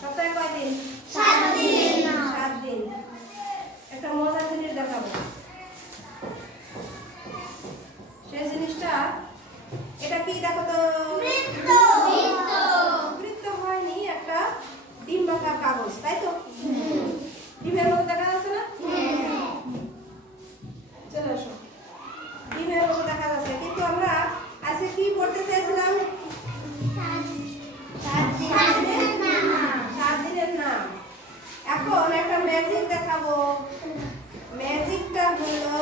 সপ্তাহে কয় দিন? 7 দিন। 7 দিন। একটা মজার জিনিস দেখাবো। সেই জিনিসটা এটা কি দেখো তো? বৃত্ত। বৃত্ত হয়নি, একটা ডিম মাখা কাগজ, তাই তো? ডিমের মতো দেখা যাচ্ছে না? চলে আসো। ডিমের মতো দেখা যাচ্ছে, কিন্তু আমরা আজকে কি পড়তে চাইছিলাম? 7 দিনের নাম। এখন একটা ম্যাজিক দেখাবো। ম্যাজিকটা হলো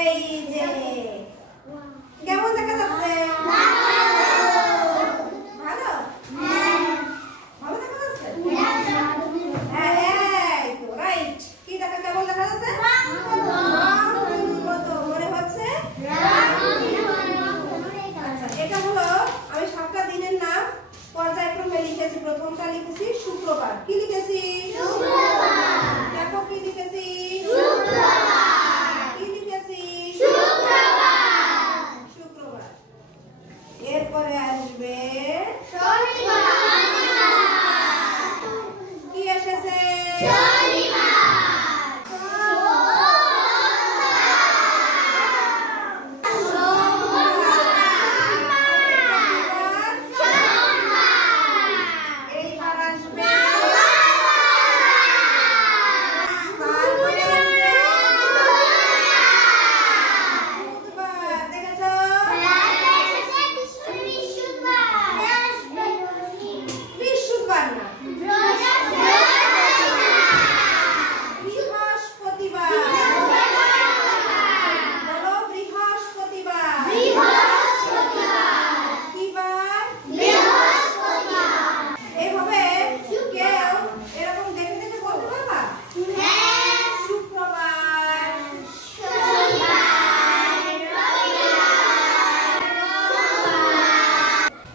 এই যে, কেমন দেখা যাচ্ছে? ভালো ভালো দেখা যাচ্ছে। হ্যাঁ, এই তো রাইট। কি দেখা, কেমন দেখা যাচ্ছে? মনে হচ্ছে। আচ্ছা, এটা হলো আমি 7টা দিনের নাম পর্যায়ক্রমে লিখেছি। প্রথমটা লিখেছি শুক্রবার। কি লিখেছি? দেখো কি লিখেছি? কি লিখেছি? শুক্রবার। এরপরে আসবে কি এসেছে?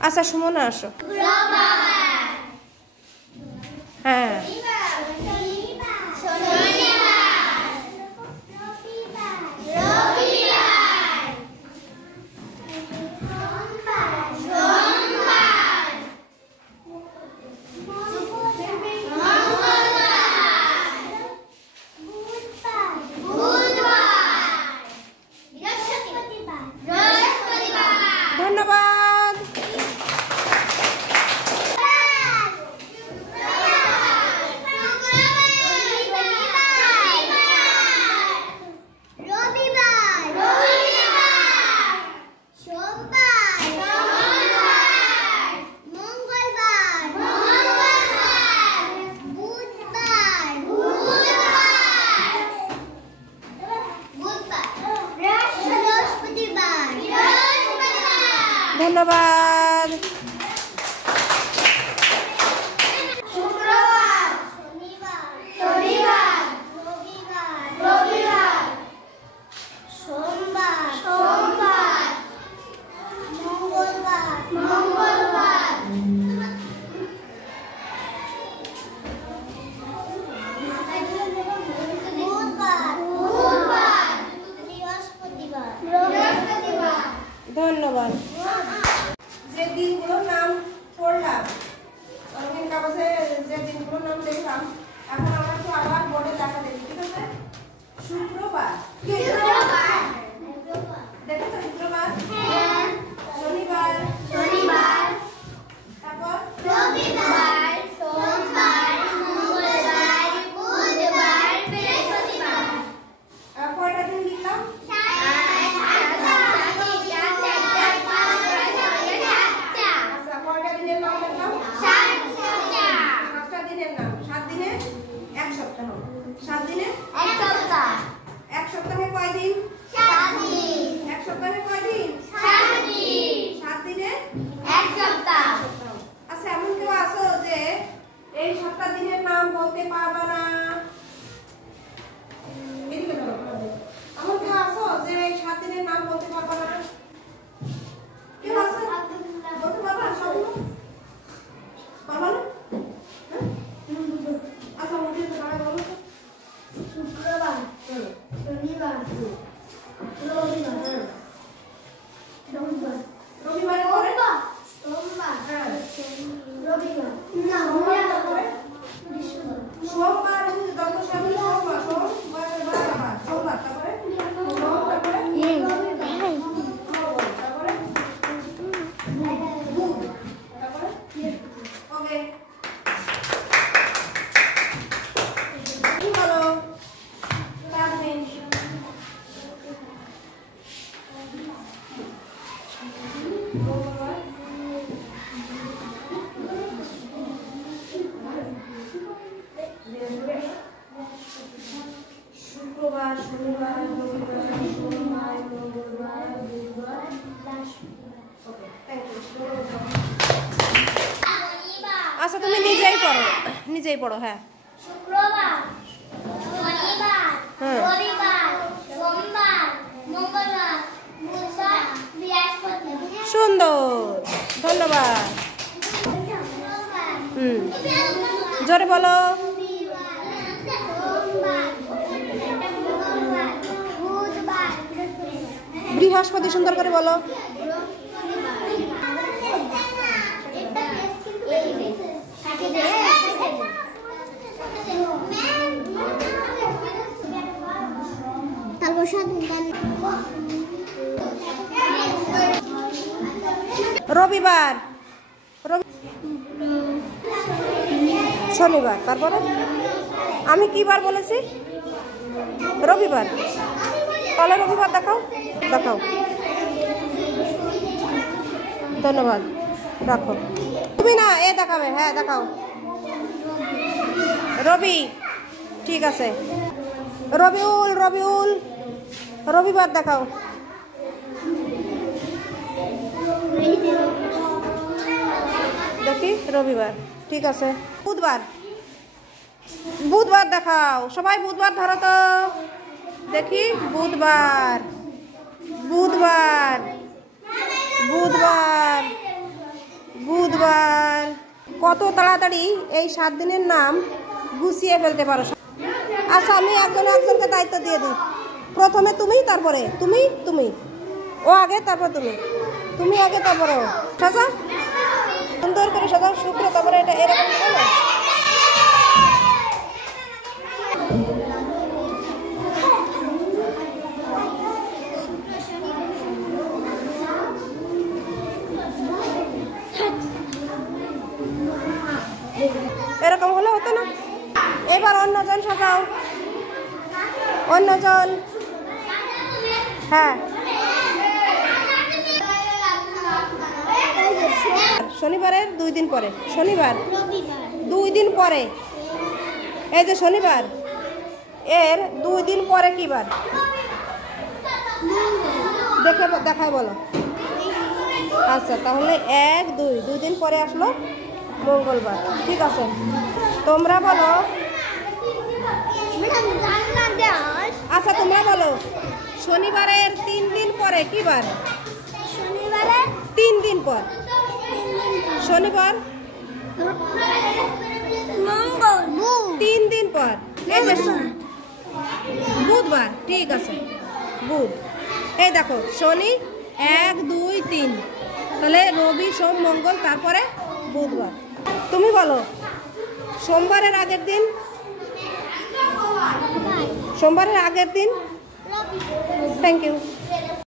আচ্ছা, সুমনা আসো। হ্যাঁ, ধন্যবাদ। ধন্যবাদ। শুক্রবার, শনিবার, রবিবার, সোমবার, মঙ্গলবার, বুধবার, বৃহস্পতিবার। ধন্যবাদ। যে দিনগুলোর নাম পড়লাম, রঙিন কাগজে যে দিনগুলোর নাম লিখলাম, এখন আমরা একটু আবার বোর্ডে লেখা দেখি, ঠিক আছে? শুক্রবার, দেখেছো? শুক্রবার, শনিবার, তারপর রবিবার, সোমবার, মঙ্গলবার, বুধবার, বৃহস্পতিবার। কয়টা দিন লিখলাম? 7টা। আচ্ছা, কয়টা দিনের নাম লিখলাম? 7টা দিনের নাম। 7 দিনে 1 সপ্তাহ। 7 দিনে 1 সপ্তাহ। 1 সপ্তাহে কয় দিন? 7 দিন। 1 সপ্তাহে কয় দিন? 7 সোমবার দন্ত সামনে সোমবার সোমবার সোমবার তারপরে তারপরে বুধ তারপরে ওকে কি বলো তাজমিন শুক্রবার শনিবার রবিবার সোমবার মঙ্গলবার বুধবার ওকে থ্যাংক ইউ। আচ্ছা তুমি নিজেই পড়ো হ্যাঁ। শুক্রবার শনিবার হ্যাঁ। রবিবার সোমবার মঙ্গলবার বুধবার বৃহস্পতিবার। সুন্দর ধন্যবাদ। জোরে বলো। বৃহস্পতি সুন্দর করে বলো। রবিবার শনিবার তারপরে আমি কি বার বলেছি রবিবার তাহলে রবিবার দেখাও দেখাও ধন্যবাদ রাখো তুমি না এ দেখাবে হ্যাঁ দেখাও রবি ঠিক আছে রবিউল রবিউল রবিবার দেখাও দেখি রবিবার ঠিক আছে বুধবার বুধবার দেখাও সবাই বুধবার ধরো তো দেখি বুধবার বুধবার বুধবার বুধবার কত তাড়াতাড়ি এই 7 দিনের নাম গুছিয়ে ফেলতে পারো। আচ্ছা আমি একজনকে দায়িত্ব দিয়ে দিই প্রথমে তুমি তারপরে তুমি তুমি ও আগে তারপর তুমি আগে তারপরে ও সাজা সুন্দর করে সাজাও শুক্র তারপরে এটা এরকম বলো এরকম হলে হতো না। এবার অন্যজন সাজাও অন্যজন হ্যাঁ শনিবারের 2 দিন পরে শনিবার 2 দিন পরে এই যে শনিবার এর 2 দিন পরে কি বার দেখায় বলো। আচ্ছা তাহলে 1 2 দিন পরে আসলো মঙ্গলবার ঠিক আছে তোমরা বলো। আচ্ছা তোমরা বলো শনিবারের 3 দিন পরে কি বার শনিবারে 3 দিন পর শনিবার মঙ্গল 3 দিন পর এই যে বুধবার ঠিক আছে বুধ এই দেখো শনি 1 2 3 তাহলে রবি সোম মঙ্গল তারপরে বুধবার। তুমি বলো সোমবারের আগের দিন থ্যাংক ইউ।